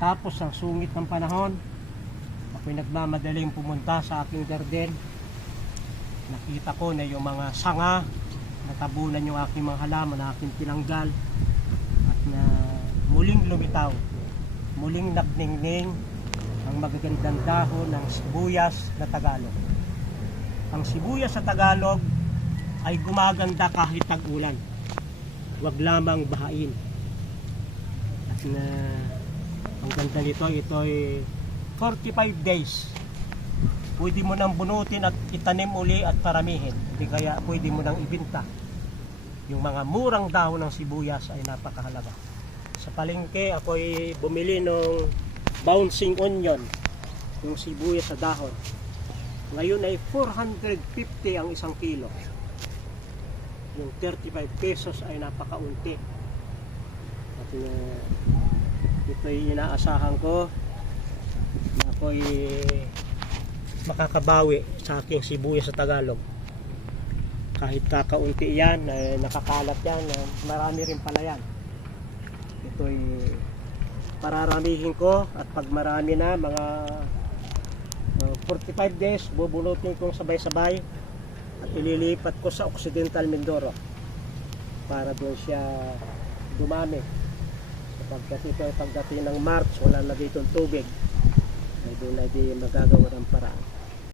Pagkatapos ng sungit ng panahon, ako'y nagmamadaling pumunta sa aking garden. Nakita ko na yung mga sanga, natabunan yung aking mga halaman na aking tinanggal at na muling lumitaw, muling nagningning ang magagandang dahon ng sibuyas na Tagalog. Ang sibuyas sa Tagalog ay gumaganda kahit tag-ulan. Huwag lamang bahain. At na ang ganda nito, ito ay 45 days. Pwede mo nang bunutin at itanim uli at paramihin. Hindi kaya pwede mo nang ibinta. Yung mga murang dahon ng sibuyas ay napakahalaga. Sa palengke, ako'y bumili ng bouncing onion, yung sibuyas sa dahon. Ngayon ay 450 ang isang kilo. Yung 35 pesos ay napakaunti. At uh, ito'y inaasahan ko na ako'y makakabawi sa aking sibuyas sa Tagalog. Kahit kakaunti yan, eh, nakakalat yan, eh, marami rin pala yan. Ito'y pararamihin ko at pag marami na, mga uh, 45 days, bubunutin kong sabay-sabay at ililipat ko sa Occidental Mindoro para doon siya dumami. Sapagkat ito pagdating ng March, wala na ditong tubig. Doon na di magagawa ng paraan.